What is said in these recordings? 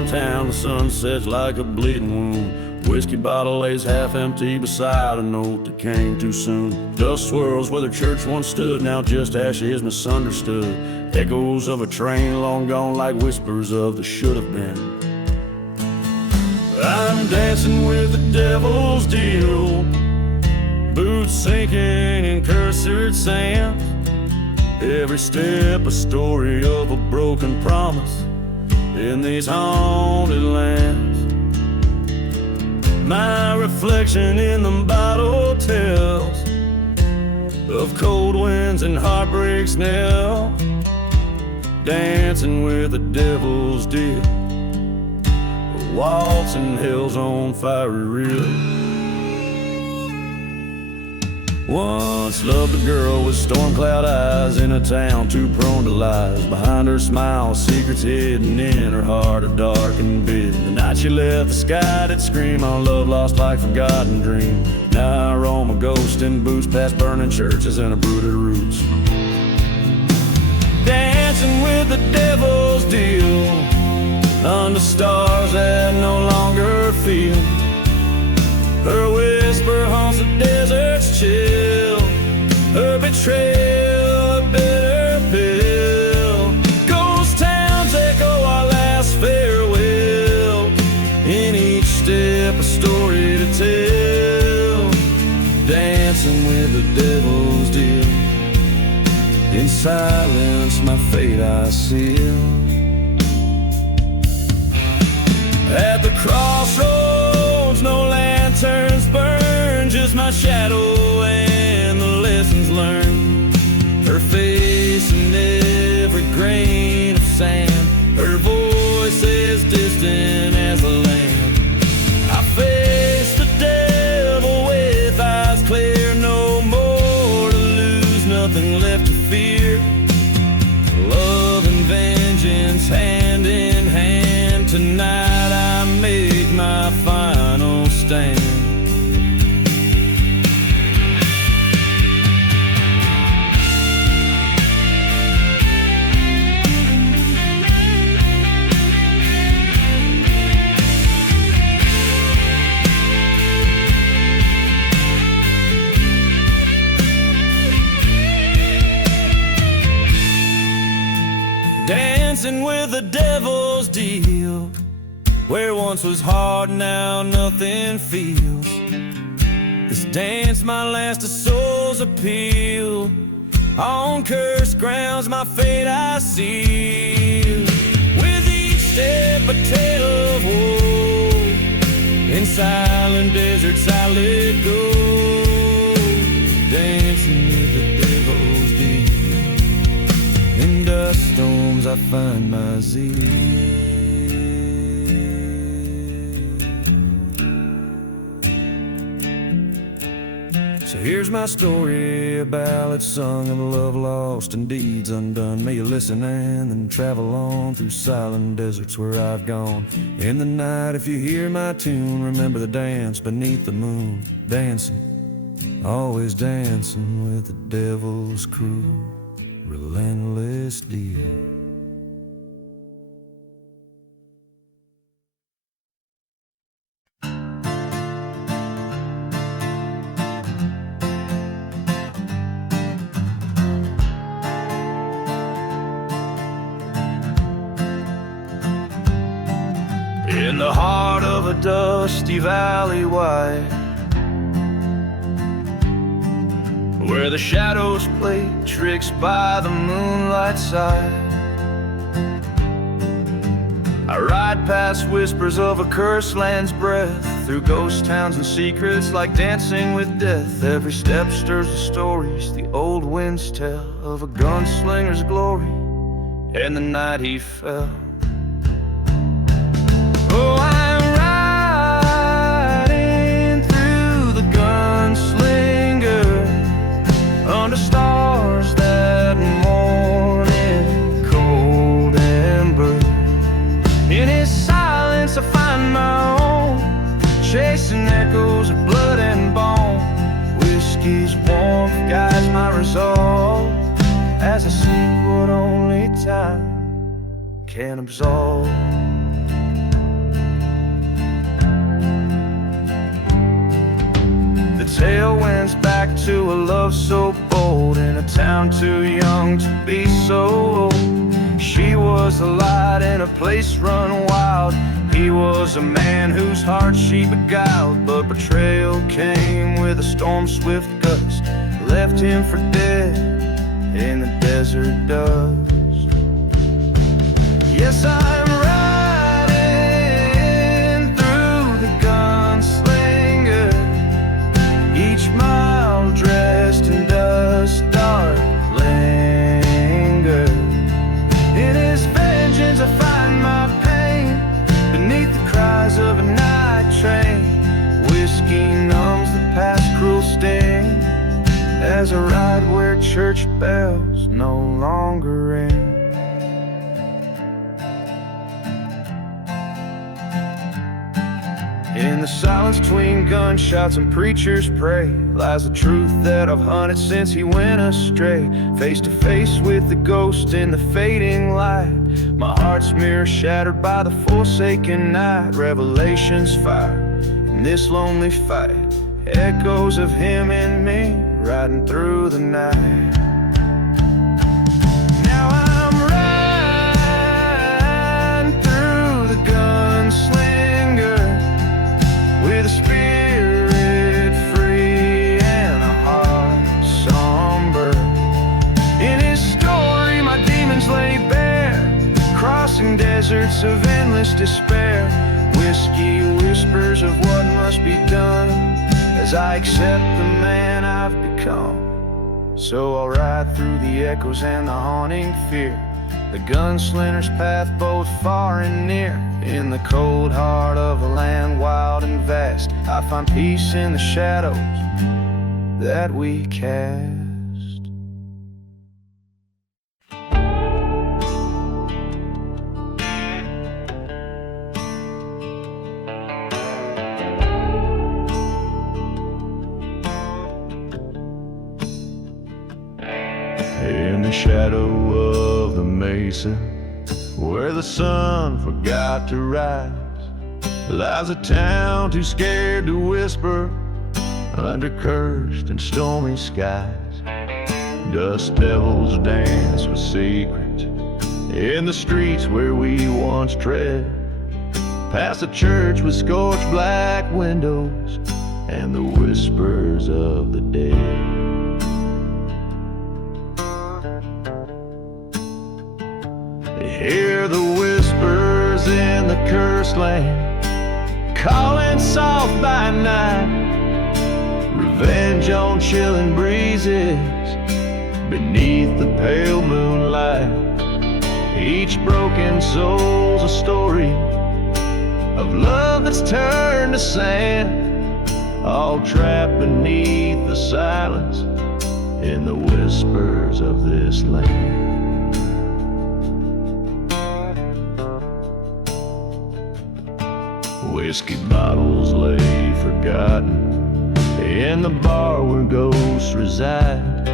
downtown, the sun sets like a bleeding wound. Whiskey bottle lays half empty beside a note that came too soon. Dust swirls where the church once stood, now just ashes misunderstood. Echoes of a train long gone like whispers of the should have been. I'm dancing with the devil's deal, boots sinking in cursed sand. Every step a story of a broken promise in these haunted lands. My reflection in the bottle tells of cold winds and heartbreak's knell. Dancing with the devil's deal, a waltz in hell's on fiery reel. Once loved a girl with storm cloud eyes in a town too prone to lies. Behind her smile, secrets hidden in her heart, a dark and bid. The night she left, the sky did scream on love lost like forgotten dream. Now I roam a ghost in boots past burning churches and uprooted roots. Dancing with the devil's deal under stars that no longer feel. Her whisper haunts the desert's chill, her betrayal a bitter pill. Ghost towns echo our last farewell, in each step a story to tell. Dancing with the devil's deal, in silence my fate I seal. At the crossroads no lanterns burn, just my shadow and the lessons learned. Her face in every grain of sand, her voice as distant as the land. I face the devil with eyes clear, no more to lose, nothing left to fear. Love and vengeance hand in hand, tonight I make my final stand. Dancing with the devil's deal, where once was hard now nothing feels. This dance my last a soul's appeal, on cursed grounds my fate I seal. With each step a tale of woe, in silent deserts I let go. Dancing with the devil's deal, in dust storms I find my zeal. So here's my story, a ballad sung of love lost and deeds undone. May you listen and then travel on through silent deserts where I've gone. In the night if you hear my tune, remember the dance beneath the moon. Dancing, always dancing with the devil's crew. Relentless deal. In the heart of a dusty valley wide, where the shadows play tricks by the moonlight side, I ride past whispers of a cursed land's breath, through ghost towns and secrets like dancing with death. Every step stirs the stories the old winds tell of a gunslinger's glory and the night he fell. Oh, I'm riding through the gunslinger under stars that morning, cold and blue. In his silence I find my own, chasing echoes of blood and bone. Whiskey's warmth guides my resolve as I seek what only time can absolve. tale wends back to a love so bold in a town too young to be so old. She was the light in a place run wild. He was a man whose heart she beguiled. But betrayal came with a storm's swift gust, left him for dead in the desert dust. Yes, I'm riding through the gunslinger, each mile dressed in dust, dark linger. In his vengeance I find my pain beneath the cries of a night train. Whiskey numbs the past cruel sting as I ride where church bells no longer ring. In the silence between gunshots and preachers' pray lies the truth that I've hunted since he went astray. Face to face with the ghost in the fading light, my heart's mirror shattered by the forsaken night. Revelations fire in this lonely fight, echoes of him and me riding through the night. Now I'm riding through the gunslinger with a spirit free and a heart somber. In his story my demons lay bare, crossing deserts of endless despair. Whiskey whispers of what must be done as I accept the man I've become. So I'll ride through the echoes and the haunting fear, the gunslinger's path both far and near. In the cold heart of a land wild and vast, I find peace in the shadows that we cast. In the shadow of the mesa, where the sun forgot to rise, lies a town too scared to whisper under cursed and stormy skies. Dust devils dance with secrets in the streets where we once tread, past a church with scorched black windows and the whispers of the dead. Hear the whispers in the cursed land, calling soft by night, revenge on chilling breezes beneath the pale moonlight. Each broken soul's a story of love that's turned to sand, all trapped beneath the silence in the whispers of this land. Whiskey bottles lay forgotten in the bar where ghosts reside.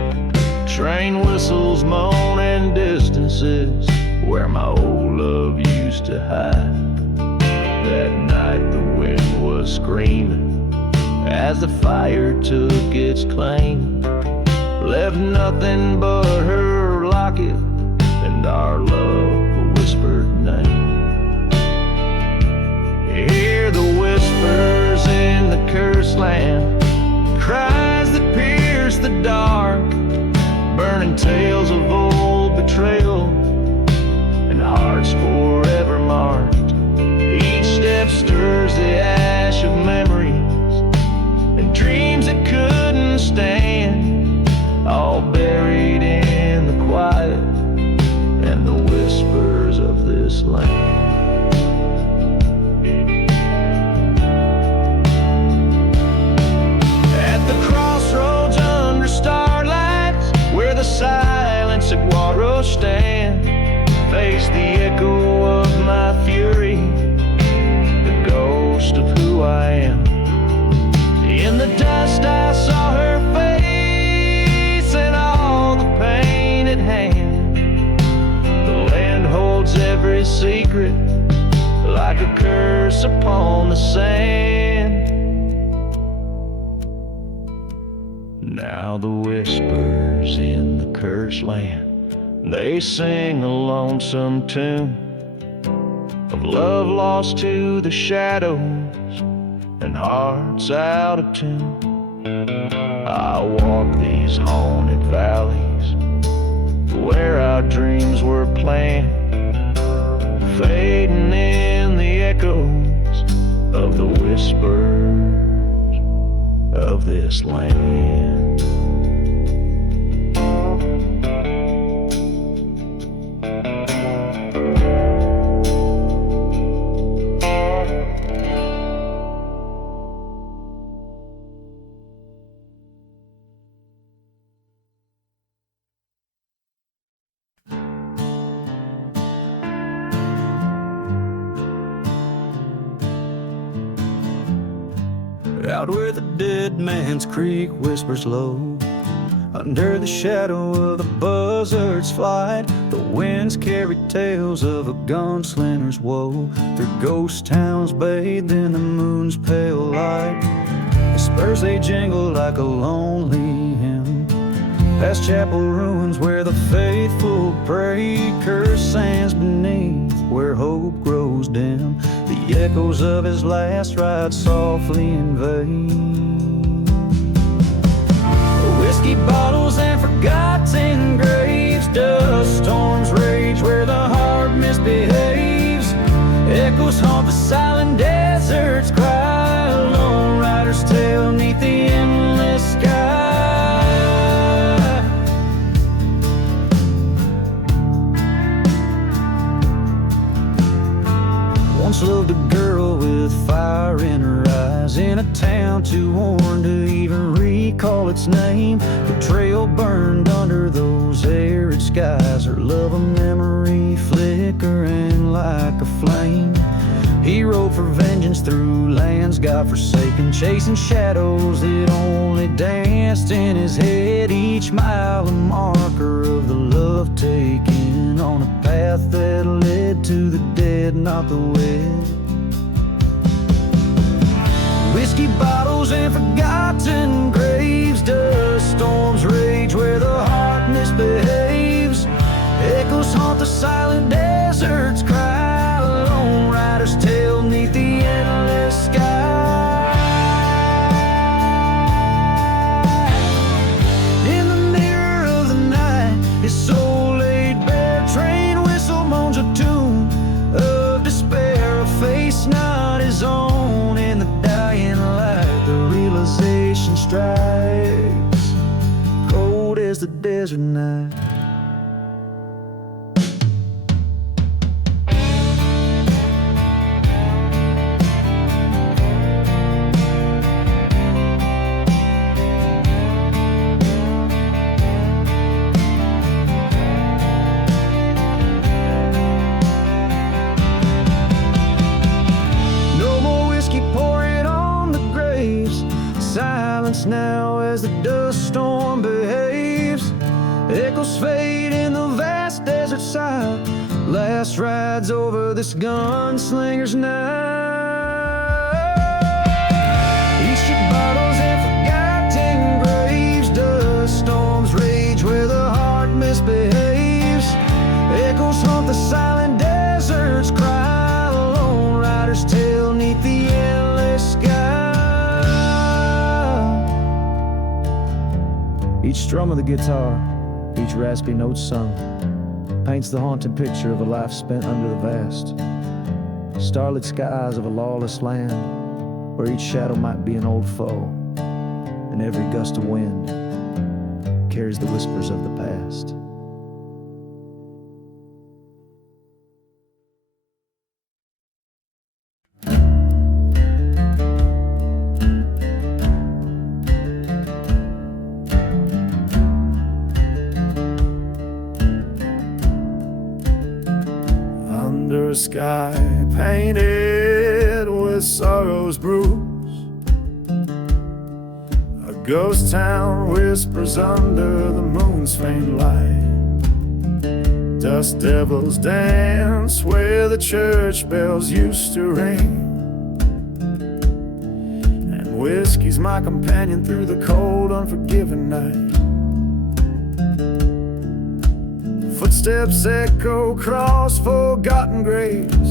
Train whistles moan in distances where my old love used to hide. That night the wind was screaming as the fire took its claim, left nothing but her locket and our love a whispered name. Hear the whispers in the cursed land, cries that pierce the dark, burning tales of old betrayal and hearts forever marked. Each step stirs the ash of memories and dreams that couldn't stand, all buried in the quiet and the whispers of this land. Silence at Saguaro stand, face the echo of my fury, the ghost of who I am. In the dust I saw her face and all the pain at hand. The land holds every secret like a curse upon the sand. Now the whispers in the cursed land, they sing a lonesome tune of love lost to the shadows and hearts out of tune. I walk these haunted valleys where our dreams were planned, fading in the echoes of the whispers of this land. Out where the dead man's creek whispers low, under the shadow of the buzzard's flight, the winds carry tales of a gunslinger's woe, through ghost towns bathed in the moon's pale light. The spurs they jingle like a lonely hymn, past chapel ruins where the faithful pray, cursed sands beneath where hope grows dim, the echoes of his last ride softly invade. Whiskey bottles and forgotten graves, dust storms rage where the heart misbehaves, echoes haunt the silent deserts, cry a lone rider's tale neath the endless sky. Once loved a girl with fire in her eyes, in a town too worn to even recall its name. The trail burned under those arid skies, her love a memory flickering like a flame. He rode for vengeance through lands God-forsaken, chasing shadows that only danced in his head, each mile a marker of the love taken on a path that led to the dead, not the wed. Whiskey bottles and forgotten graves, dust storms rage where the heart misbehaves, echoes haunt the silent deserts, cry a lone rider's tale neath the endless sky. In the mirror of the night, his soul laid bare, train whistle moans a tune of despair, a face not his own in the dying light. The realization strikes, cold as the desert night. Now as the dust storm behaves, echoes fade in the vast desert side, last rides over this gunslinger's night. Each bottles and forgotten graves, dust storms rage where the heart misbehaves, echoes haunt the silent deserts, cry a lone rider's tale neath the endless sky. Each strum of the guitar, each raspy note sung, paints the haunted picture of a life spent under the vast, starlit skies of a lawless land, where each shadow might be an old foe, and every gust of wind carries the whispers of the past. Sky painted with sorrow's bruise, a ghost town whispers under the moon's faint light, dust devils dance where the church bells used to ring, and whiskey's my companion through the cold unforgiving night. Footsteps echo across forgotten graves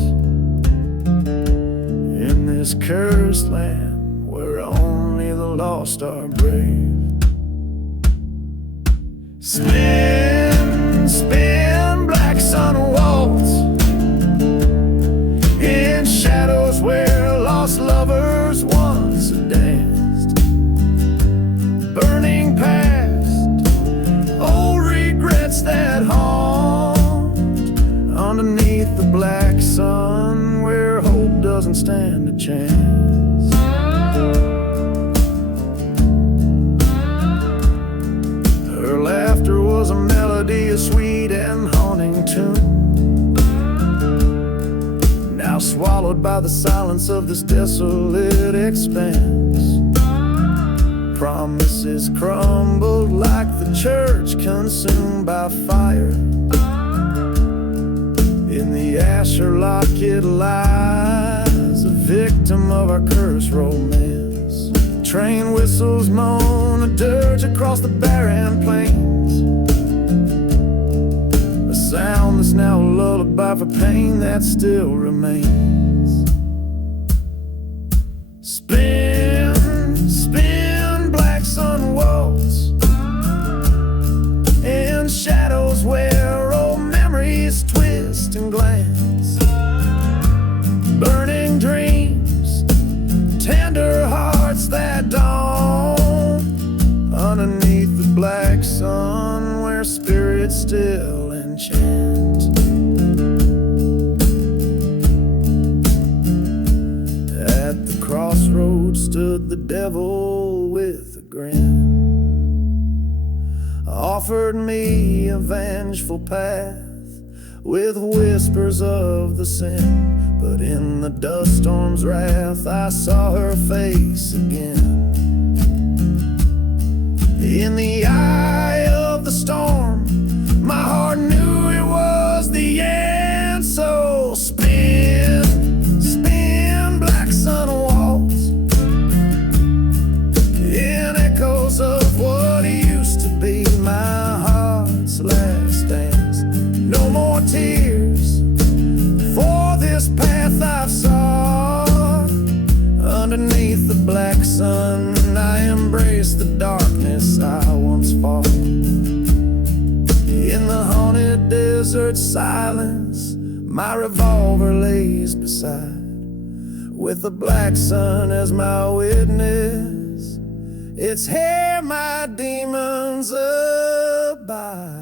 in this cursed land where only the lost are brave. Spin, spin, black sun waltz in shadows where lost lovers once danced. Burning past old regrets that haunt underneath the black sun where hope doesn't stand a chance. Her laughter was a melody, a sweet and haunting tune, now swallowed by the silence of this desolate expanse. Promises crumbled like the church consumed by fire. In the asher locket lies a victim of our cursed romance. Train whistles moan a dirge across the barren plains, a sound that's now a lullaby for pain that still remains. Spin, spin, black sun waltz in shadows where old memories twist and glance. Burning dreams, tender hearts that dawn underneath the black sun where spirits still enchant. At the crossroads stood the devil with a grin, offered me a vengeful path with whispers of the sin. But in the dust storm's wrath I saw her face again. In the eye of the storm my heart knew it was the end. So spin, spin, black sun waltz in echoes of what used to be my heart's last dance. No more tears for this path I've sought. Underneath the black sun I embrace the darkness I once fought. In the haunted desert silence my revolver lays beside, with the black sun as my witness. It's here my demons abide.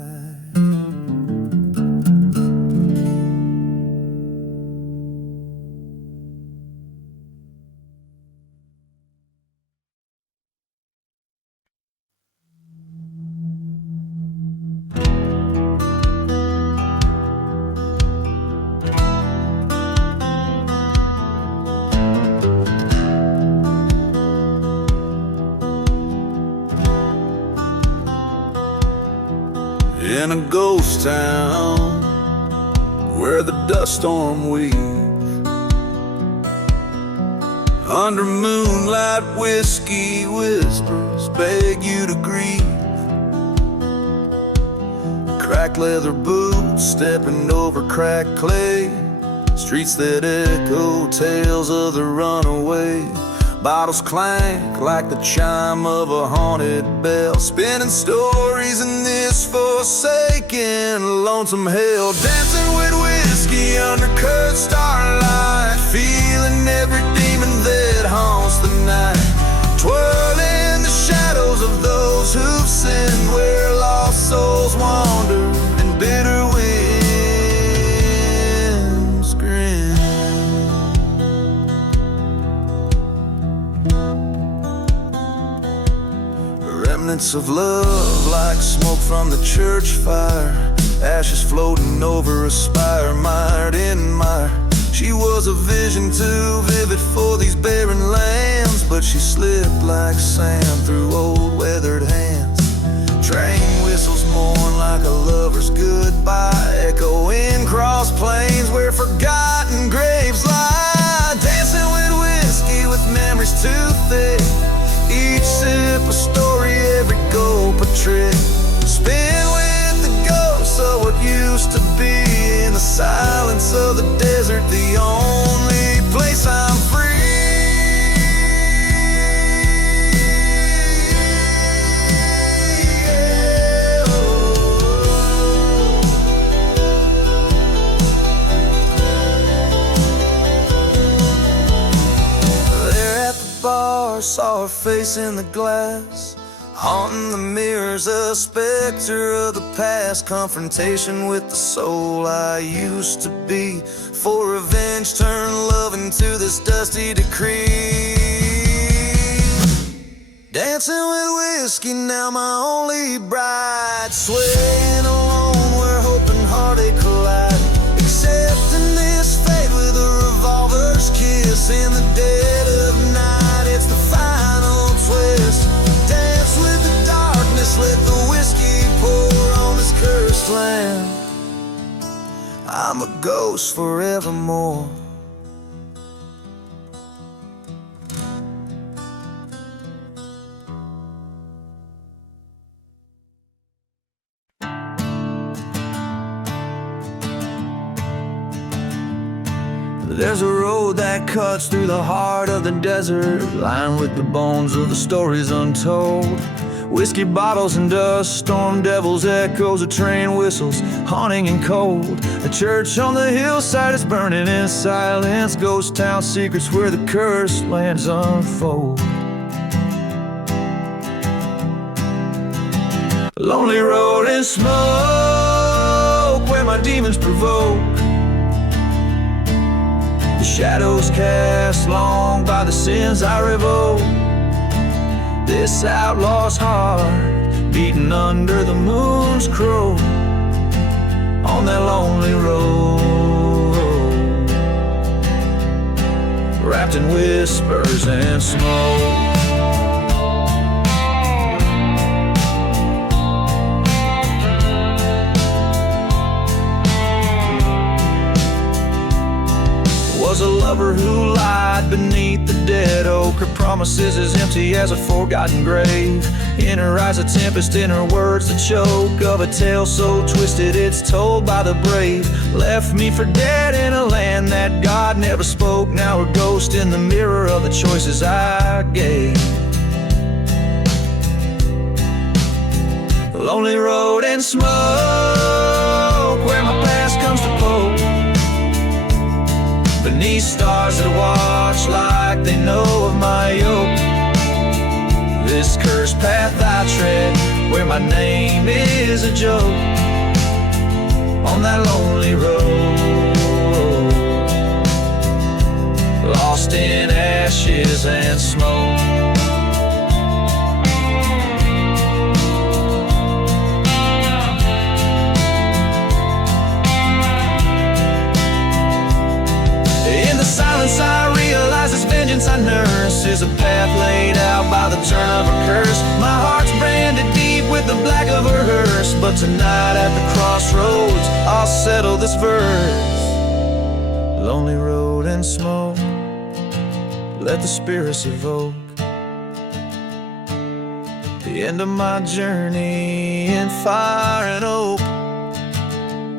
In a ghost town where the dust storm weaves, under moonlight whiskey whispers beg you to grieve. Cracked leather boots stepping over cracked clay, streets that echo tales of the runaway. Bottles clank like the chime of a haunted bell, spinning stories in this forsaken, lonesome hell. Dancing with whiskey under cursed starlight, feeling every demon that haunts the night. Twirling the shadows of those who've sinned, where lost souls wander and bitter winds grin. Remnants of love like smoke from the church fire, ashes floating over a spire mired in mire. She was a vision too vivid for these barren lands, but she slipped like sand through old weathered hands. Train whistles mourn like a lover's goodbye, echoing cross plains where forgotten graves lie. Dancing with whiskey with memories too thick, each sip a story silence of the desert, the only place I'm free. There at the bar, saw her face in the glass, haunting the mirrors, a specter of the past. Confrontation with the soul I used to be. For revenge, turn love into this dusty decree. Dancing with whiskey, now my only bride. Swaying alone where hope and heartache collide. Accepting this fate with a revolver's kiss. In the dead of night, it's the final twist. Dance with the darkness, let the whiskey pour on this cursed land. I'm a ghost forevermore. There's a road that cuts through the heart of the desert, lined with the bones of the stories untold. Whiskey bottles and dust, storm devils, echoes of train whistles, haunting and cold. A church on the hillside is burning in silence, ghost town secrets where the cursed lands unfold. Lonely road and smoke, where my demons provoke. The shadows cast long by the sins I revoke. This outlaw's heart beating under the moon's crow on that lonely road, wrapped in whispers and smoke. Was a lover who lied beneath the dead oak. Her promises as empty as a forgotten grave. In her eyes a tempest, in her words the choke of a tale so twisted it's told by the brave. Left me for dead in a land that God never spoke. Now her ghost in the mirror of the choices I gave. Lonely road and smoke, where my past comes to poke. Beneath stars that watch like they know of my yoke. This cursed path I tread, where my name is a joke, on that lonely road, lost in ashes and smoke. Silence I realize this vengeance I nurse is a path laid out by the turn of a curse. My heart's branded deep with the black of her hearse, but tonight at the crossroads I'll settle this verse. Lonely road and smoke, let the spirits evoke the end of my journey in fire and oak.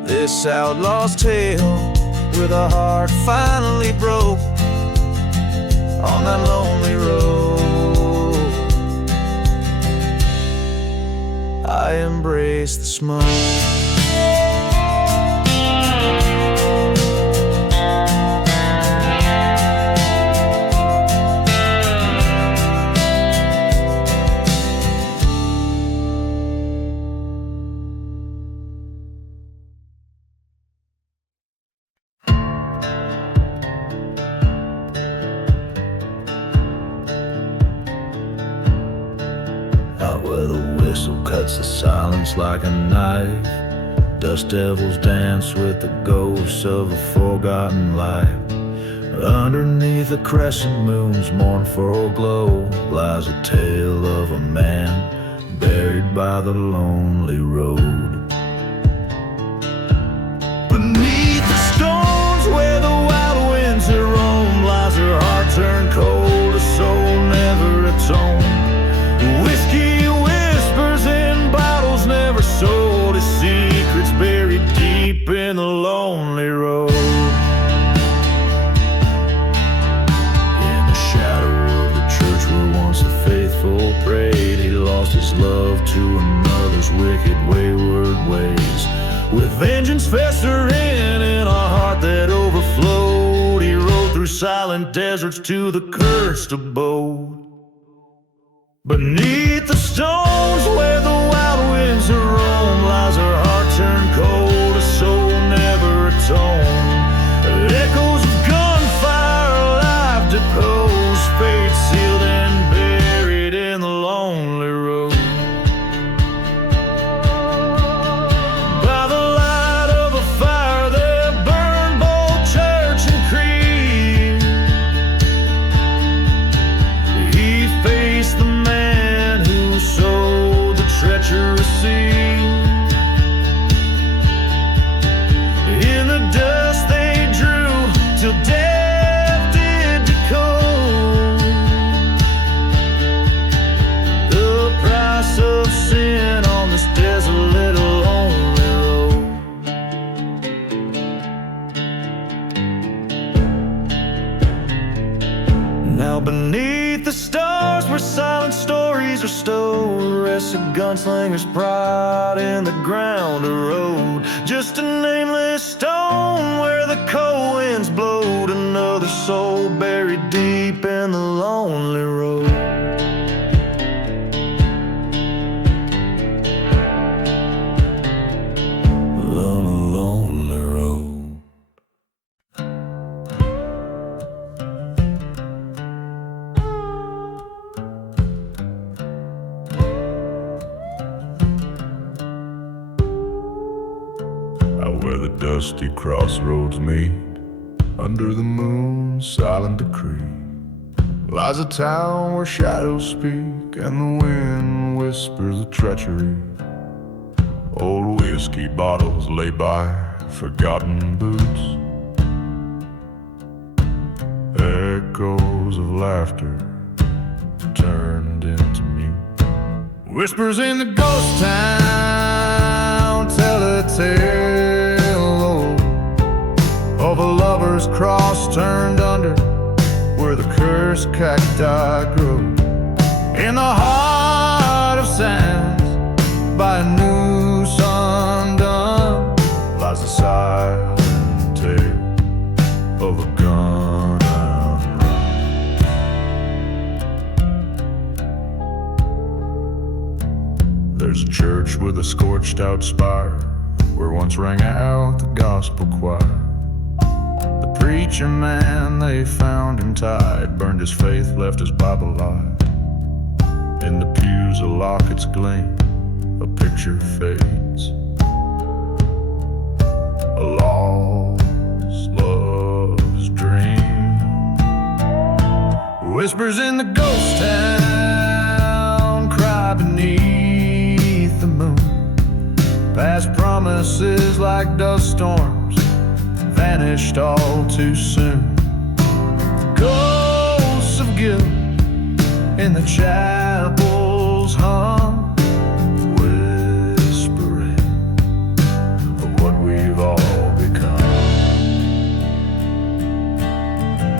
This outlaw's tale, where the heart finally broke on that lonely road. I embrace the smoke. Where the whistle cuts the silence like a knife. Dust devils dance with the ghosts of a forgotten life. Underneath the crescent moon's mournful glow lies a tale of a man buried by the lonely road. Beneath the stones where the wild winds roam lies her heart turned cold, a soul never atoned. Whiskey whispers in bottles never sold, his secrets buried deep in the lonely love to another's wicked, wayward ways. With vengeance festering in a heart that overflowed, he rode through silent deserts to the cursed abode. Beneath the stones where the wild winds roam lies her heart turned cold, a soul never atoned. Echoes of gunfire, alive deposed, fate sealed and buried in the lonely road. By the light of a fire that burned both church and creed, he faced the man who sowed the treacherous seed. In the dust they drew till death did decode. The price of sin on this desolate, lonely road. Now beneath the stars where silent stories are stowed, rests a gunslinger's pride in the ground erode. Just a nameless stone where the cold winds blowed, another soul buried deep in the lonely road. Lonely road. Out where the dusty crossroads meet, under the moon's silent decree, lies a town where shadows speak and the wind whispers of treachery. Old whiskey bottles lay by forgotten boots, echoes of laughter turned into mute. Whispers in the ghost town tell a tale of a lover's cross turned under, where the cursed cacti grow. In the heart of sands, by a noose undone, lies the silent tale of a gun and run. There's a church with a scorched out spire, where once rang out the gospel choir. The preacher man they found him tied, burned his faith, left his Bible alive. In the pews a locket's gleam, a picture fades, a lost love's dream. Whispers in the ghost town cry beneath the moon. Past promises like dust storms vanished all too soon. Ghosts of guilt in the chapels hum, whispering of what we've all become.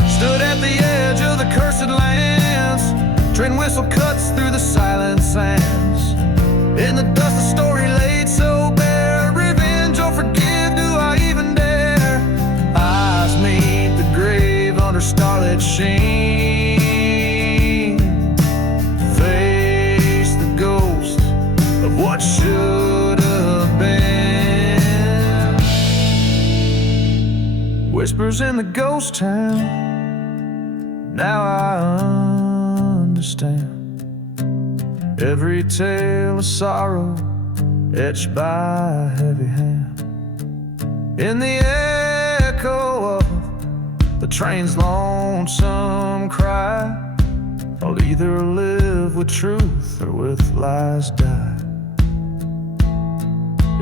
Stood at the edge of the cursed lands, train whistle cuts through the silent sands. In the dust the story laid so bare, revenge or forgive, do I even dare? Eyes meet the grave under starlit sheen, face the ghost of what should have been. Whispers in the ghost town, now I understand. Every tale of sorrow etched by a heavy hand. In the echo of the train's lonesome cry, I'll either live with truth or with lies die.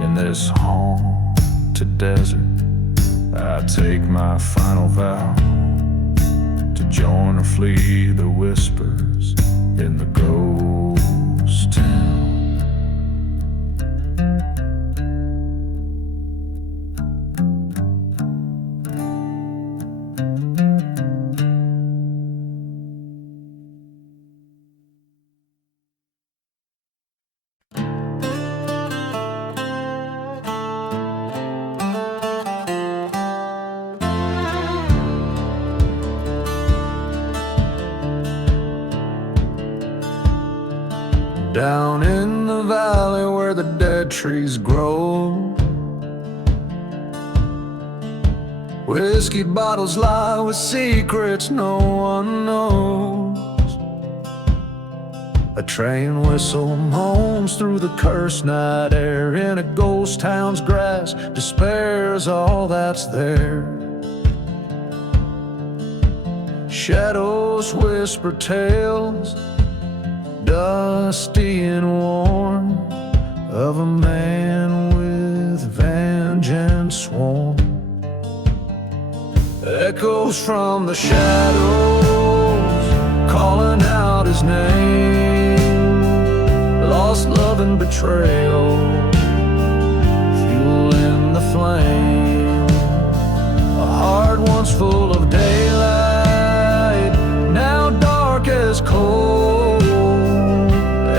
In this haunted desert, I take my final vow to join or flee the whispers in the ghost town. the valley where the dead trees grow. Whiskey bottles lie with secrets no one knows. A train whistle moans through the cursed night air. In a ghost town's grass, despair's all that's there. Shadows whisper tales, dusty and worn, of a man with vengeance sworn. Echoes from the shadows, calling out his name. Lost love and betrayal, fueling the flame. A heart once full of daylight, now dark as coal.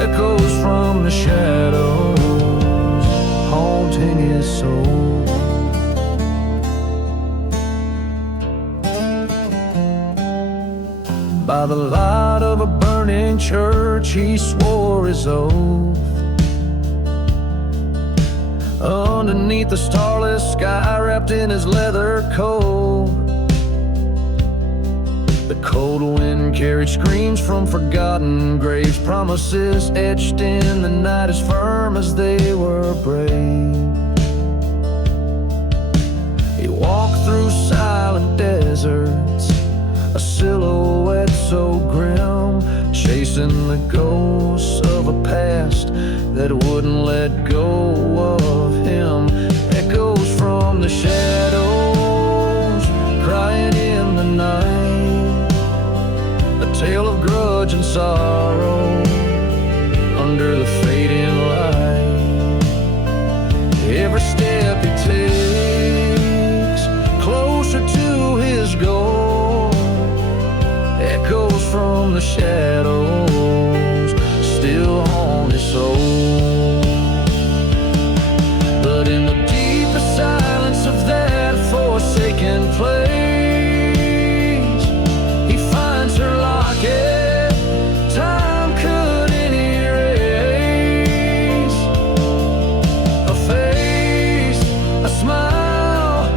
Echoes from the shadows, haunting his soul. By the light of a burning church, he swore his oath. Underneath the starless sky, wrapped in his leather coat, the cold wind carried screams from forgotten graves, promises etched in the night as firm as they were brave. He walked through silent deserts, a silhouette so grim, chasing the ghosts of a past that wouldn't let go of him. Echoes from the shadows, crying in the night, a tale of grudge and sorrow under the fading light. Every step he takes closer to his goal. Echoes from the shadows still haunt his soul. But in the deepest silence of that forsaken place, he finds her locket time couldn't erase. A face, a smile,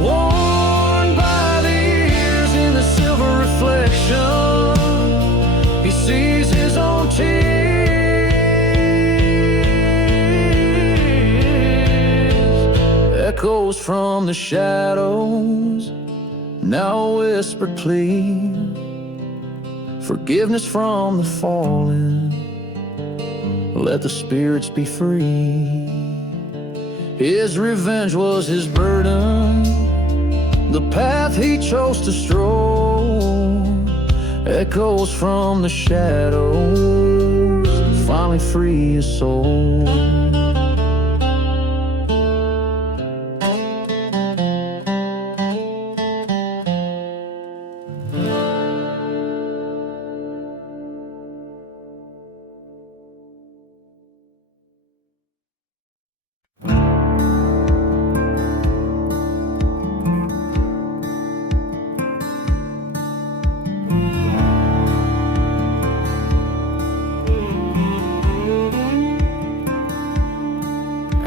worn by the years in the silver reflection. He sees his own tears. Echoes from the shadows, now whispered plea. Forgiveness from the fallen, let the spirits be free. His revenge was his burden, the path he chose to stroll. Echoes from the shadows finally free his soul.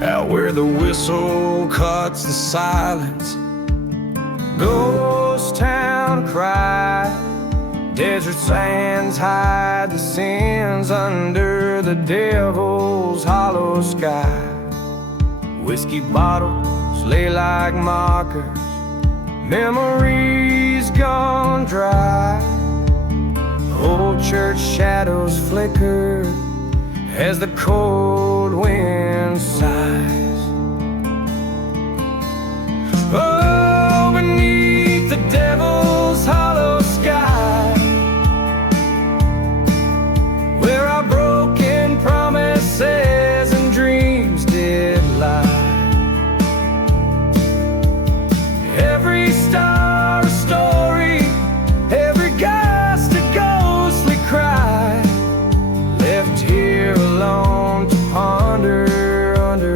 Out where the whistle cuts the silence, ghost town cry. Desert sands hide the sins under the devil's hollow sky. Whiskey bottles lay like markers, memories gone dry. Old church shadows flicker as the cold wind sighs. Oh, beneath the devil's hollow sky, where our broken promises and dreams did lie. Every star a story, every gust a ghostly cry, left here alone to ponder under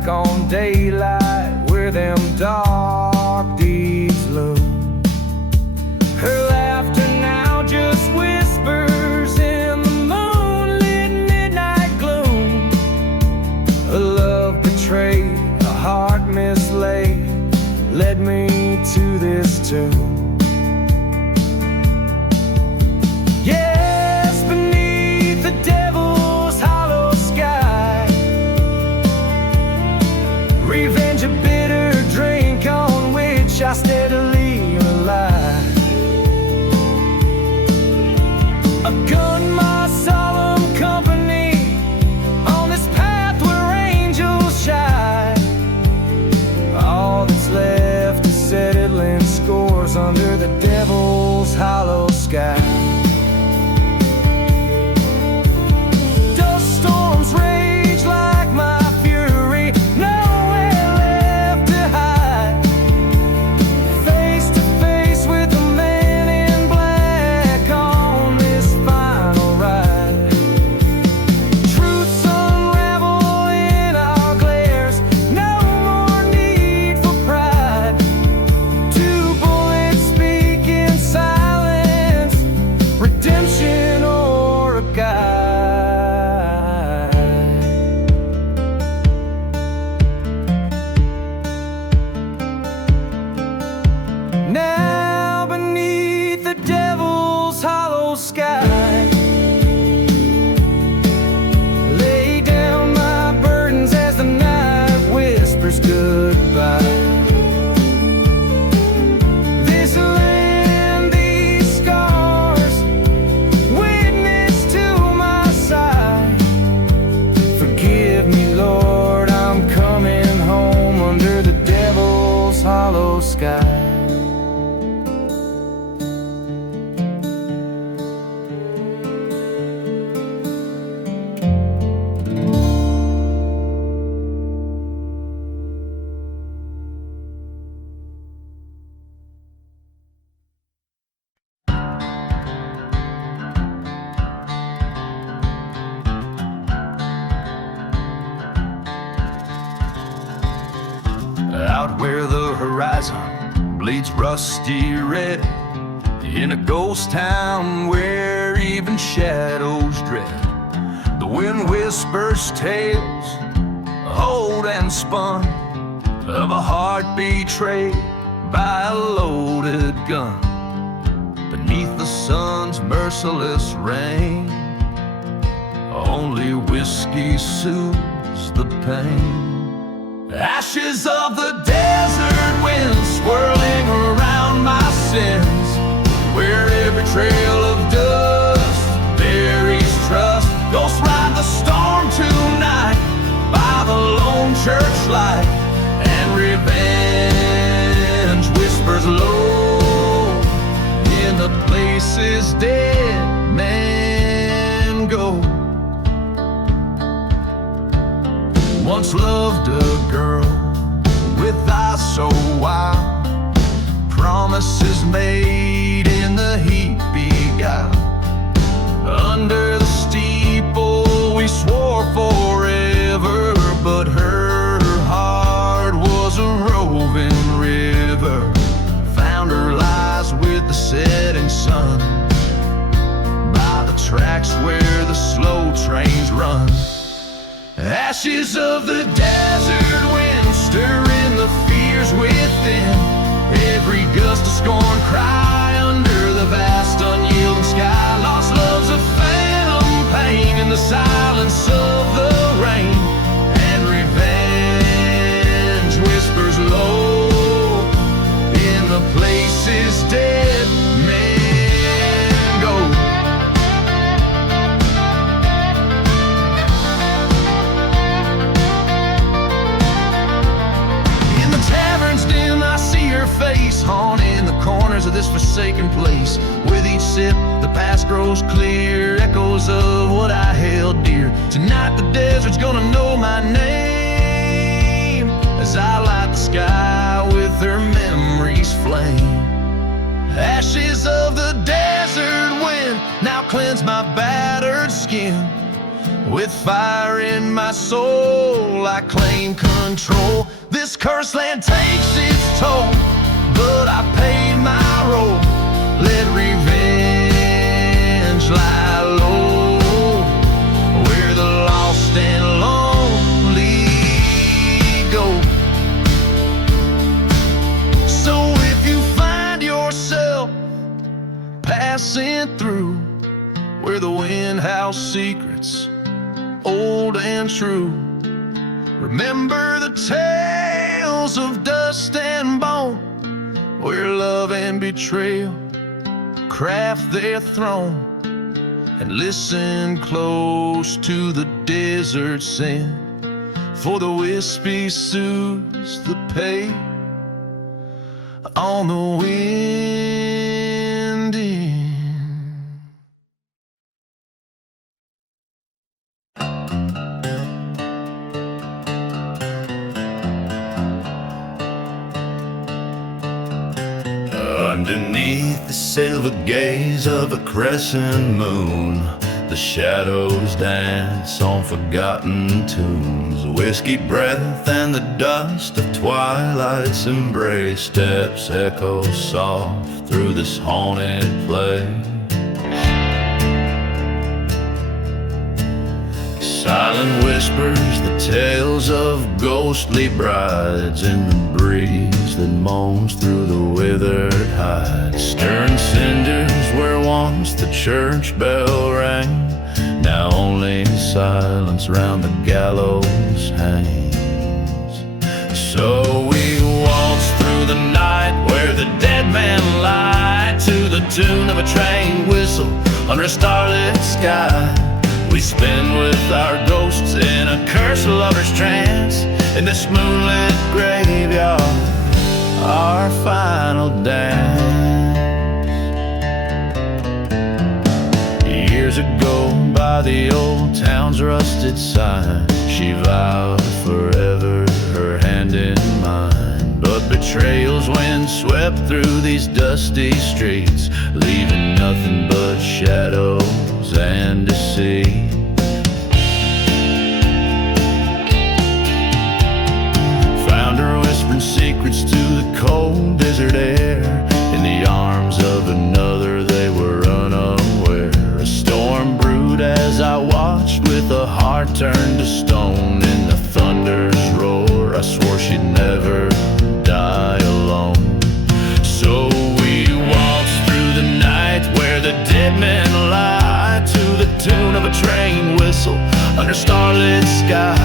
back on daylight where them dark deeds loom. Her laughter now just whispers in the moonlit midnight gloom. A love betrayed, a heart mislaid, led me to this tomb. Yes, beneath the devil's hollow sky, revenge a bitter drink on which I steadily rely. A gun, my solemn company, on this path where angels shine. All that's left is settling scores under the devil's hollow sky. Dust storms rage like my fury, nowhere left to hide. Face to face with the man in black on this final ride. Truths unravel in our glares, no more need for pride. Two bullets speak in silence, redemption or a guide. Now beneath the devil's hollow sky, lay down my burdens as the night whispers goodbye. This land, these scars, witness to my side. Forgive me, Lord, I'm coming home under the devil's hollow sky. Out where the horizon bleeds rusty red, in a ghost town where even shadows dread. The wind whispers tales, old and spun, of a heart betrayed by a loaded gun. Beneath the sun's merciless rain, only whiskey soothes the pain. Ashes of the desert wind swirling around my sins, where every trail of dust buries trust. Ghosts ride the storm tonight by the lone church light, and revenge whispers low in the places dead men go. Once loved a girl with eyes so wild, promises made in the heat beguiled. Under the steeple we swore forever, but her heart was a roving river. Found her lies with the setting sun, by the tracks where the slow trains run. Ashes of the desert wind stirring the fears within. Every gust of scorn cry under the vast unyielding sky. Lost love's a phantom pain in the silence of the rain, and revenge whispers low in the places dead men go. Face haunting the corners of this forsaken place. With each sip, the past grows clear, echoes of what I held dear. Tonight the desert's gonna know my name, as I light the sky with her memory's flame. Ashes of the desert wind now cleanse my battered skin. With fire in my soul, I claim control. This cursed land takes its toll, but I paid my role. Let revenge lie low, where the lost and lonely go. So if you find yourself passing through where the wind howls secrets old and true, remember the tales of dust and bone, where love and betrayal craft their throne. And listen close to the desert sand, for the wispy soothes the pain on the wind. Underneath the silver gaze of a crescent moon, the shadows dance on forgotten tunes. Whiskey breath and the dust of Twilight's embrace. Steps echo soft through this haunted place. Silent whispers, the tales of ghostly brides in the breeze that moans through the withered hides. Stirring cinders where once the church bell rang, now only silence round the gallows hangs. So we waltz through the night where the dead men lie, to the tune of a train whistle under a starlit sky. We spin with our ghosts in a cursed lover's trance, in this moonlit graveyard, our final dance. Years ago, by the old town's rusted sign, she vowed forever, her hand in mine. But betrayal's wind swept through these dusty streets, leaving nothing but shadows and deceit. Found her whispering secrets to the cold desert air, in the arms of another they were unaware. A storm brewed as I watched, with a heart turned to stone. In the thunder's roar, I swore she'd never die alone. So we waltzed through the night where the dead men lie, to the tune of a train whistle under starlit sky.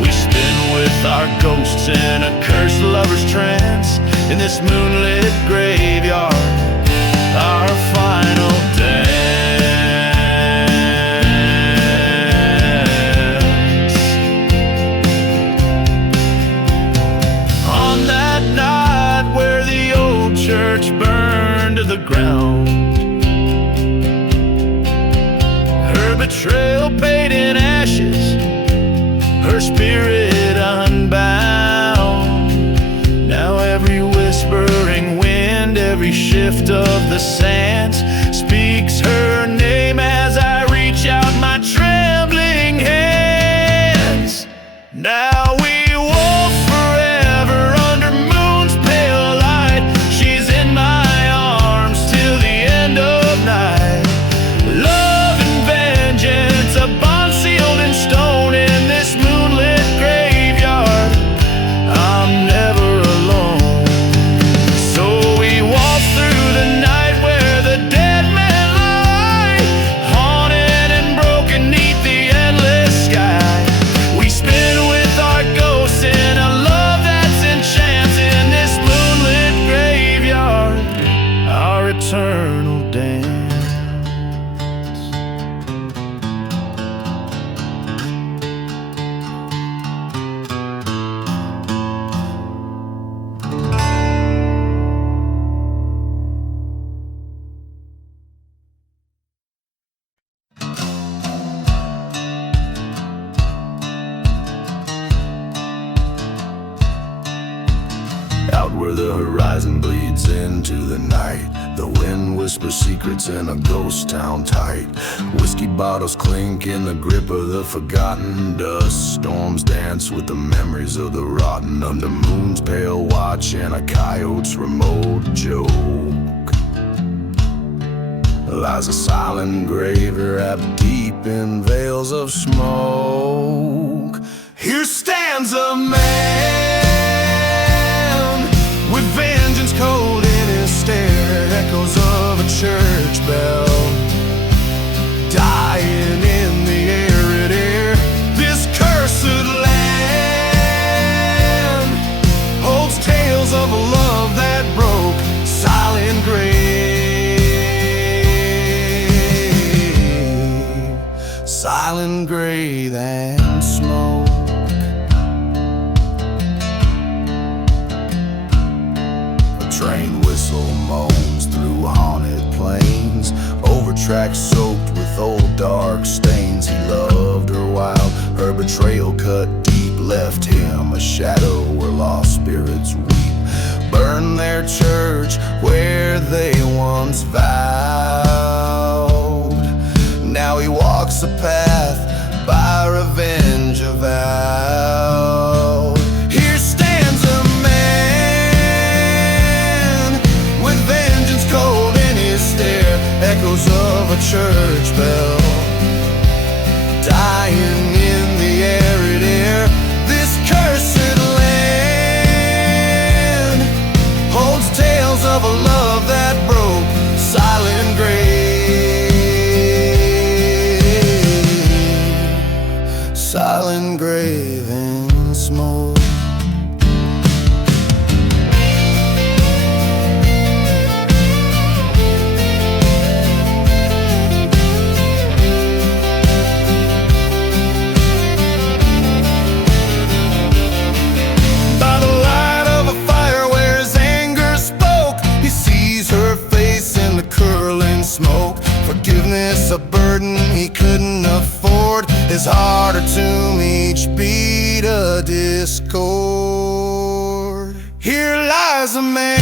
We spin with our ghosts in a cursed lover's trance, in this moonlit graveyard, our final dance. On that night where the old church burned to the ground, betrayal paid in ashes, her spirit unbound. Now every whispering wind, every shift of the sands, speaks her name as I reach out my trembling hands. Now we walk forever under moon's pale light. She's in my arms till the end of night. A bond sealed in stone in this moonlit graveyard, I'm never alone. So we walk through the night where the dead men lie, haunted and broken neath the endless sky. We spin with our ghosts in a love that's enchanted, in this moonlit graveyard, our eternal dance. Out where the horizon bleeds into the night, The wind whispers secrets in a ghost town tight. Whiskey bottles clink in the grip of the forgotten dust. Storms dance with the memories of the rotten under moon's pale watch and a coyote's remote joke. Lies a silent grave wrapped deep in veils of smoke. Here stands a man with vengeance cold in his stare, echoes of a church bell dying in the arid air. This cursed land holds tales of a love that broke. Silent grave, silent grave and smoke. Train whistle moans through haunted plains, over tracks soaked with old dark stains. He loved her wild, her betrayal cut deep, left him a shadow where lost spirits weep. Burned their church where they once vowed. Now he walks a path by revenge avowed. Here stands a echoes of a church bell dying in the arid air. This cursed land holds tales of a love that broke. Silent grave, silent grave and smoke. Smoke, forgiveness a burden he couldn't afford. His heart a tomb, each beat a discord. Here lies a man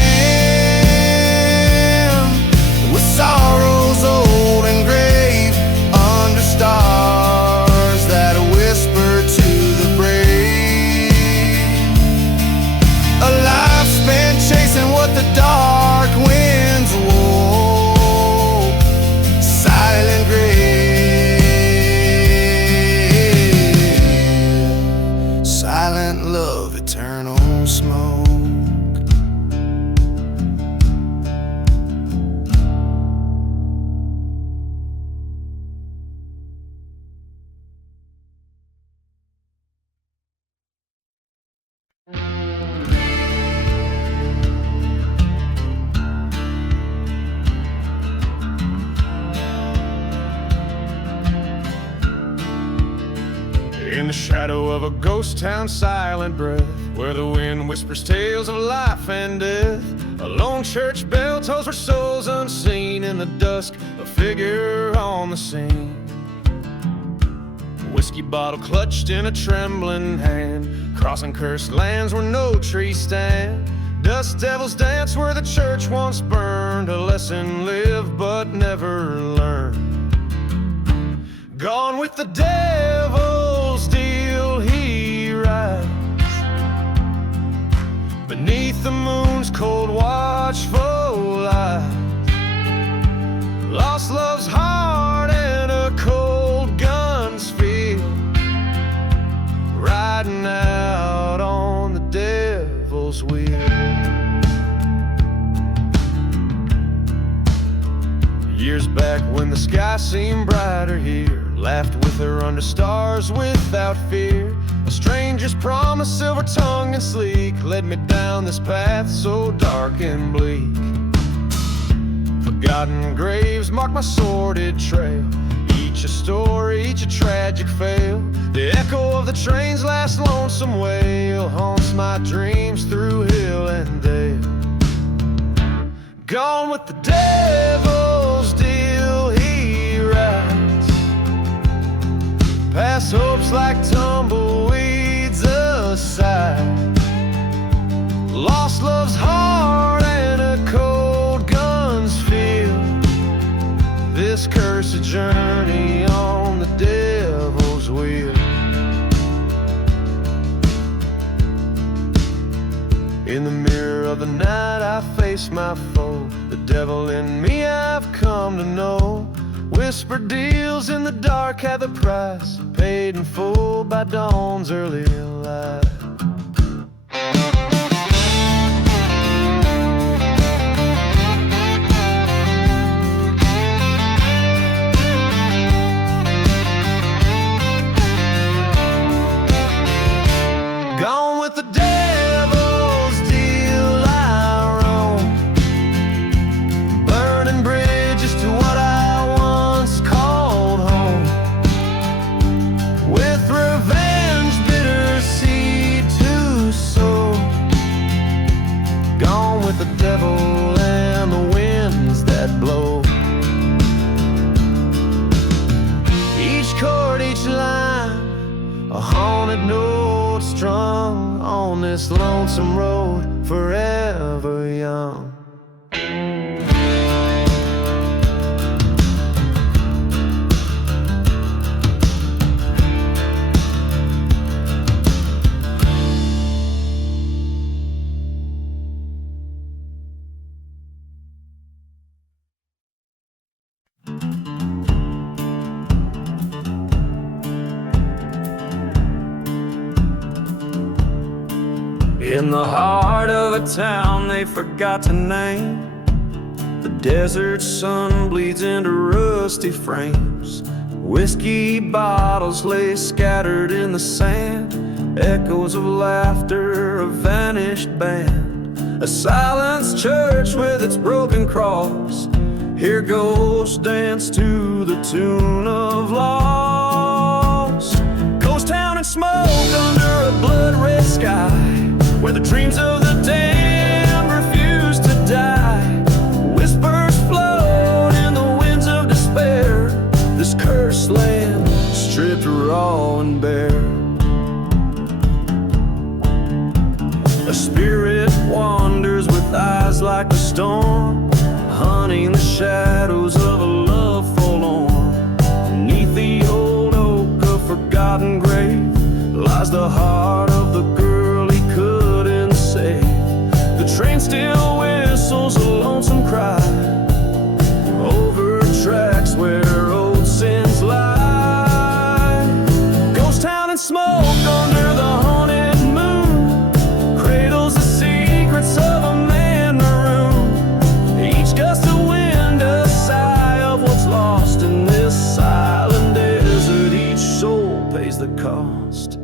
with sorrows old and grave, under stars that whisper to the brave. A life spent chasing what the dark winds wore. Silent grave, silent love, eternal smoke. In the shadow of a ghost town, silent breath, where the wind whispers tales of life and death. A lone church bell tolls for souls unseen. In the dusk, a figure on the scene. Whiskey bottle clutched in a trembling hand, crossing cursed lands where no trees stand. Dust devils dance where the church once burned, a lesson lived but never learned. Gone with the devil, still he rides beneath the moon's cold watchful eyes. Lost love's heart and a cold gun's feel, riding out on the devil's wheel. Years back when the sky seemed brighter here, laughed with her under stars without fear. A stranger's promise, silver tongued and sleek, led me down this path so dark and bleak. Forgotten graves mark my sordid trail, each a story, each a tragic fail. The echo of the train's last lonesome wail haunts my dreams through hill and dale. Gone with the devil, still he rides, past hopes like tumbleweeds aside. Lost love's heart and a cold gun's feel, face my foe. The devil in me I've come to know. Whisper deals in the dark have the price, paid in full by dawn's early light. Gone with the devil's deal I roam, burning bridges to what I once called home. With revenge, bitter seed to sow. Gone with the devil and the winds that blow. Each chord, each line, a haunted note strung on this lonesome road, forever young. In the heart of a town they forgot to name, the desert sun bleeds into rusty frames. Whiskey bottles lay scattered in the sand, echoes of laughter, a vanished band. A silenced church with its broken cross, here ghosts dance to the tune of loss. Ghost town and smoke under a blood-red sky, where the dreams of the damned refuse to die. Whispers float in the winds of despair, this cursed land stripped raw and bare. A spirit wanders with eyes like a storm, hunting the shadows of a love forlorn. Beneath the old oak, a forgotten grave, lies the heart of the girl he couldn't save. The train still whistles a lonesome cry over tracks where old sins lie. Ghost town and smoke under the haunted moon, cradles the secrets of a man marooned. Each gust of wind a sigh of what's lost in this silent desert. Each soul pays the cost.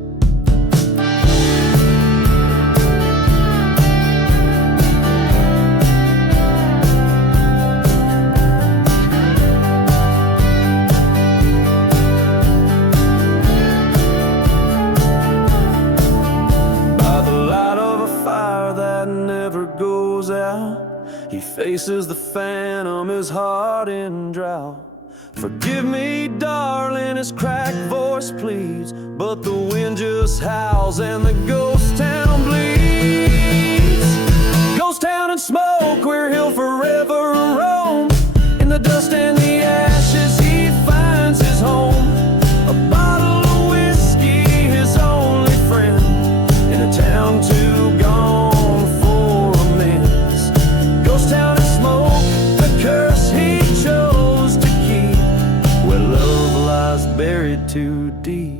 He faces the phantom, his heart in drought. Forgive me, darling, his cracked voice pleads, but the wind just howls and the ghost town bleeds. Ghost town and smoke, where he'll forever roam. In the dust and the ashes he finds his home. A bottle of whiskey, his only friend, in a town too gone for amends. Ghost town and smoke, the curse he chose to keep, where love lies buried too deep.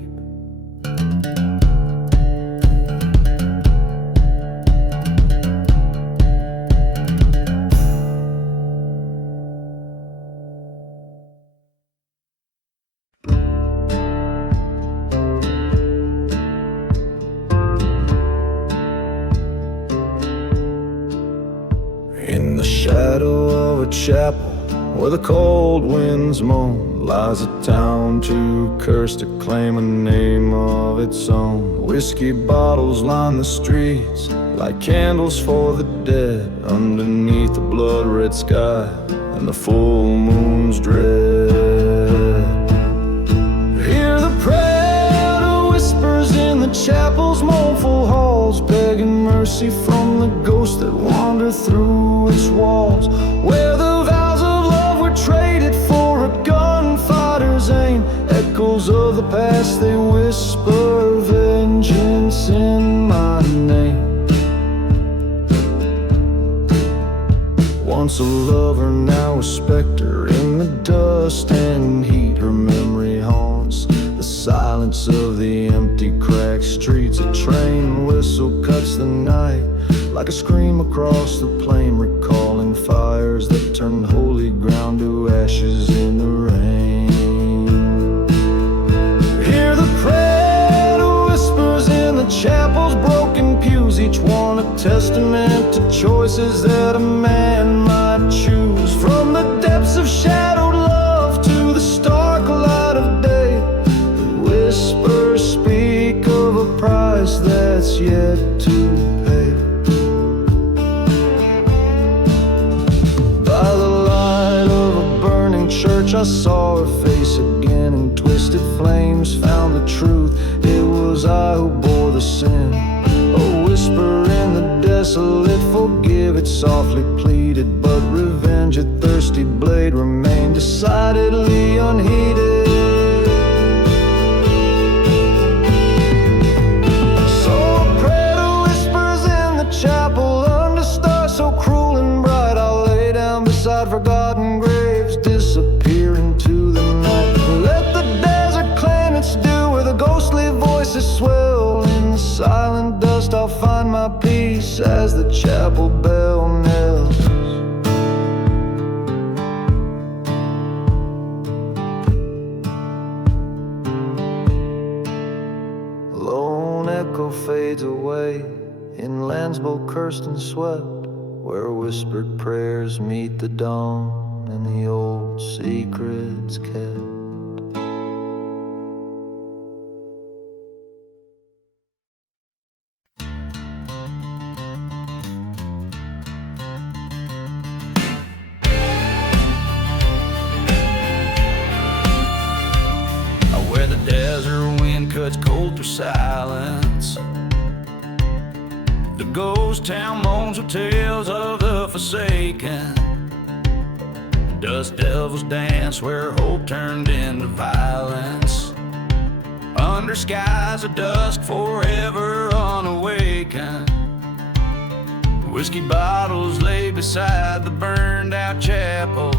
In the shadow of a chapel where the cold winds moan, lies a town too cursed to claim a name of its own. Whiskey bottles line the streets like candles for the dead, underneath the blood-red sky and the full moon's dread. Hear the prayer of whispers in the chapel's mournful halls, begging mercy from the ghosts that wander through its walls, where the vows of love were traded for a gunfighter's aim. Echoes of the past, they whisper vengeance in my name. Once a lover, now a specter. In the dust and heat, her memory haunts the silence of the empty, cracked streets. A train whistle cuts the night like a scream across the plain, recalling fires that turn holy ground to ashes in the rain. Hear the prayer of whispers in the chapel's broken pews, each one a testament to choices that a man might choose. From the depths of shadowed love to the stark light of day, the whispers speak of a price that's yet to pay. By the light of a burning church, I saw her face again. In twisted flames found the truth. It was I who bore the sin. A whisper in the desolate, forgive, it softly pleaded. But revenge, a thirsty blade, remained decidedly unheeded. So a prayer to whispers in the chapel, under stars so cruel and bright. I'll lay down beside forgotten graves, disappear into the night. Let the desert claim its due, where the ghostly voices swell. In the silent dust I'll find my peace as the chapel bell knells. A lone echo fades away in lands both cursed and swept, where whispered prayers meet the dawn and the old secrets kept. Where the desert wind cuts Colter silence, the ghost town moans with tales of the forsaken. Dust devils dance where hope turned into violence, under skies of dusk forever unawakened. Whiskey bottles lay beside the burned out chapel,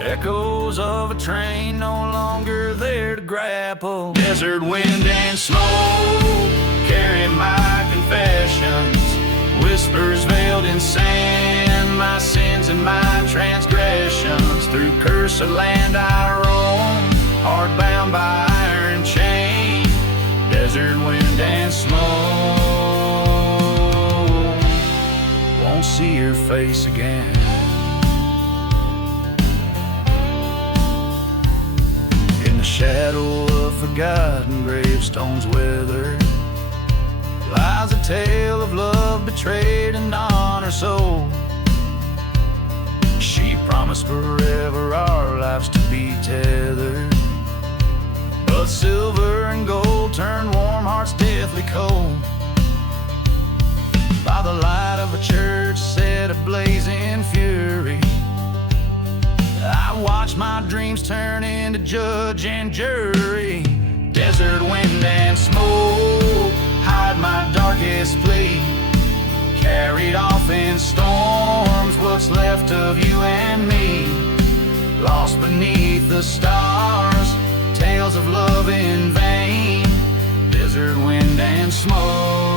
echoes of a train no longer there to grapple. Desert wind and smoke carry my confessions, whispers veiled in sand, my sins and my transgressions. Through cursed land I roam, heart bound by iron chain. Desert wind and smoke, won't see your face again. The shadow of forgotten gravestones weathered lies a tale of love betrayed and honor sold. She promised forever our lives to be tethered, but silver and gold turned warm hearts deathly cold. By the light of a church set ablaze in fury, I watch my dreams turn into judge and jury. Desert wind and smoke hide my darkest plea, carried off in storms what's left of you and me. Lost beneath the stars, tales of love in vain. Desert wind and smoke,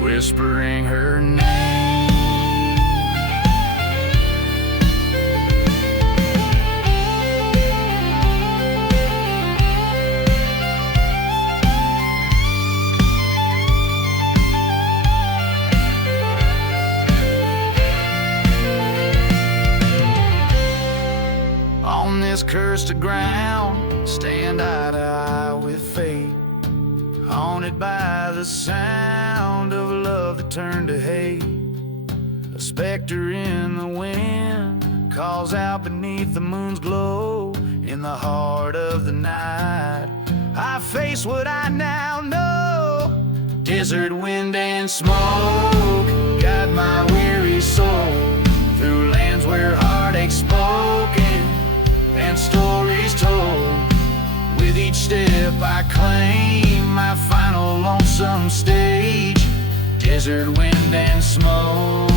whispering her name. On this cursed ground, stand eye to eye with fate, haunted by the sound of love that turned to hate. A specter in the wind calls out beneath the moon's glow. In the heart of the night, I face what I now know. Desert wind and smoke guide my weary soul through lands where heartache's spoken and stories told. With each step I claim my final lonesome stage. desert wind and smoke.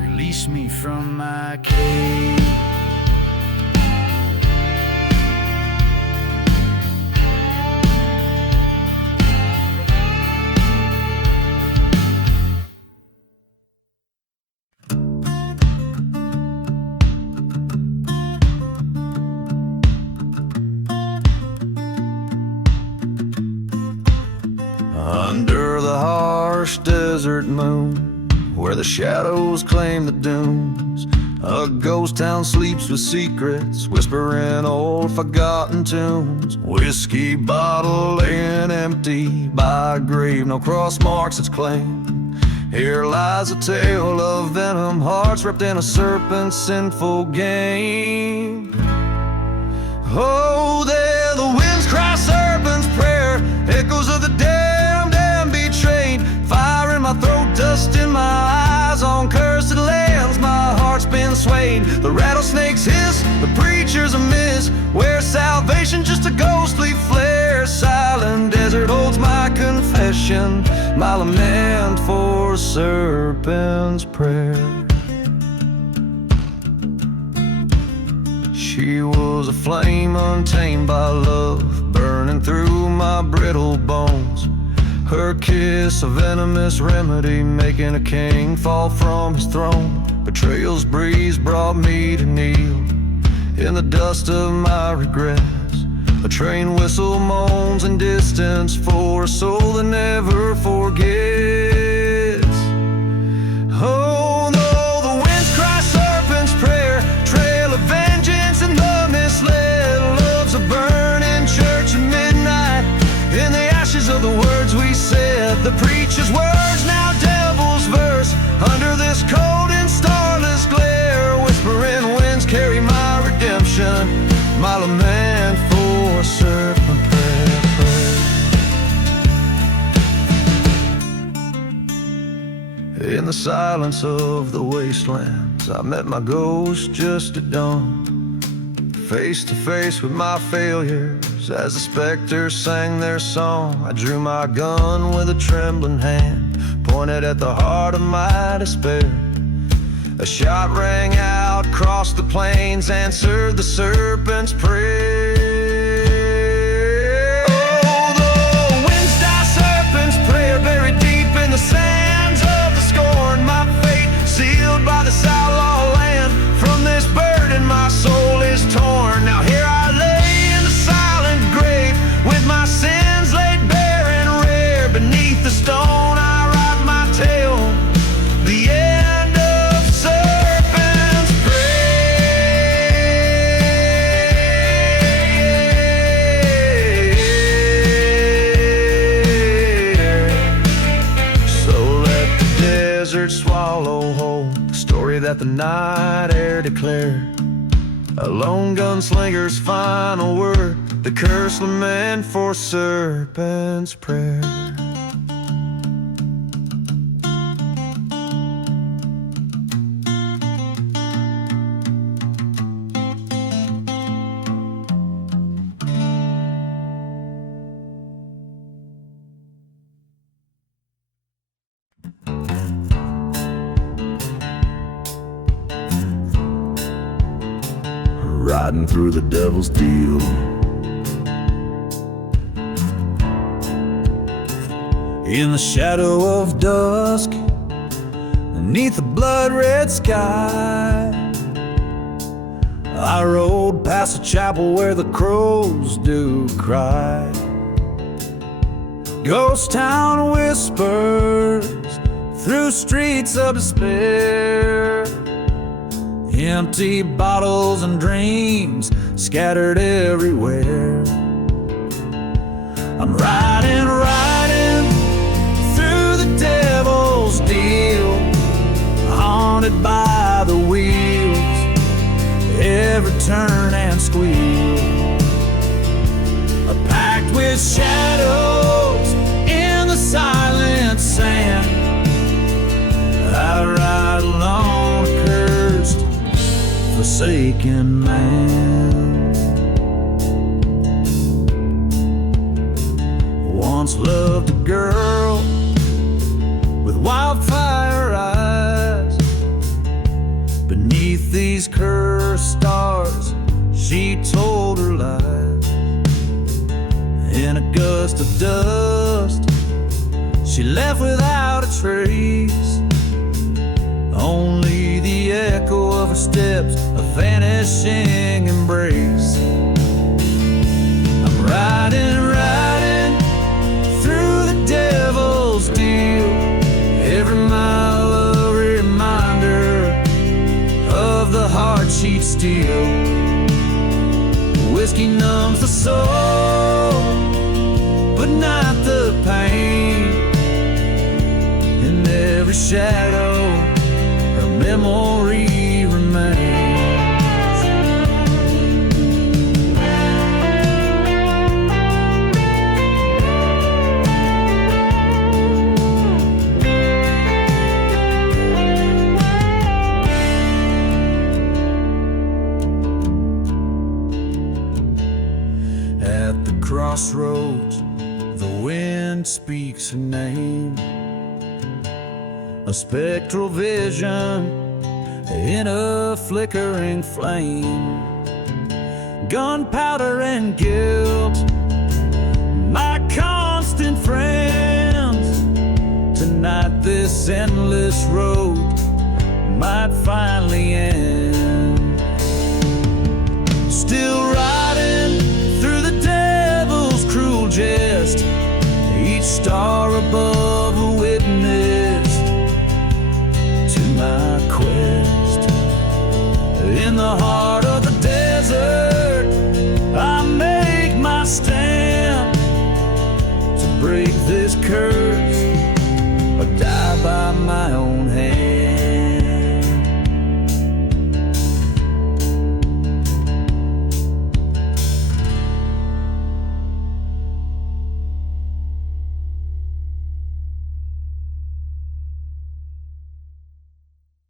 Release me from my cage. Under the harsh desert moon, where the shadows claim the dunes, a ghost town sleeps with secrets, whispering old forgotten tunes. Whiskey bottle laying empty by a grave, no cross marks its claim. Here lies a tale of venom, hearts wrapped in a serpent's sinful game. Oh, there the winds cry serpent's prayer, echoes of the damned and betrayed. Fire in my throat, dust in my eyes, on cursed lands my heart's been swayed. The rattlesnakes hiss, the preacher's a miss, where salvation just a ghostly flare. Silent desert holds my confession, my lament for serpent's prayer. She was a flame untamed by love, burning through my brittle bones. Her kiss a venomous remedy, making a king fall from his throne. Betrayal's breeze brought me to kneel in the dust of my regrets. A train whistle moans in distance for a soul that never forgets. Oh no, the winds cry serpent's prayer, trail of vengeance and the misled. Love's a burning church at midnight, in the ashes of the words we said. The preacher's words, now devil's verse, under this cold and starless glare. Whispering winds carry my redemption, my lament for serpent prayer. In the silence of the wastelands, I met my ghost just at dawn. Face to face with my failures, as the specters sang their song. I drew my gun with a trembling hand, pointed at the heart of my despair. A shot rang out across the plains, answered the serpent's prayer. Oh, the winds die serpent's prayer, buried deep in the sands of the scorn. My fate sealed by this outlaw land, from this burden my soul is torn. Now here I lay in the silent grave, with my sins laid bare and rare. Beneath the stone I write my tale, the end of serpent's prayer. So let the desert swallow whole the story that the night air declared. A lone gunslinger's final word, the curse lament for serpent's prayer. Riding through the devil's deal, in the shadow of dusk, beneath the blood-red sky, I rode past a chapel where the crows do cry. Ghost town whispers through streets of despair, empty bottles and dreams scattered everywhere. I'm riding through the devil's deal, haunted by the wheels, every turn and squeal. Packed with shadows in the silent sand, I ride alone, a cursed, forsaken man. Once loved a girl beneath these cursed stars, she told her lies. In a gust of dust, she left without a trace. Only the echo of her steps, a vanishing embrace. I'm riding, riding through the devil's deal. Every mile a reminder of the heart she'd steal. Whiskey numbs the soul, but not the pain. In every shadow, her memory remains. At the crossroads, the wind speaks her name. A spectral vision in a flickering flame. Gunpowder and guilt, my constant friends. Tonight this endless road might finally end. Still riding through the devil's cruel jest, each star above a witness to my quest. In the heart of the desert, I make my stand to break this curse.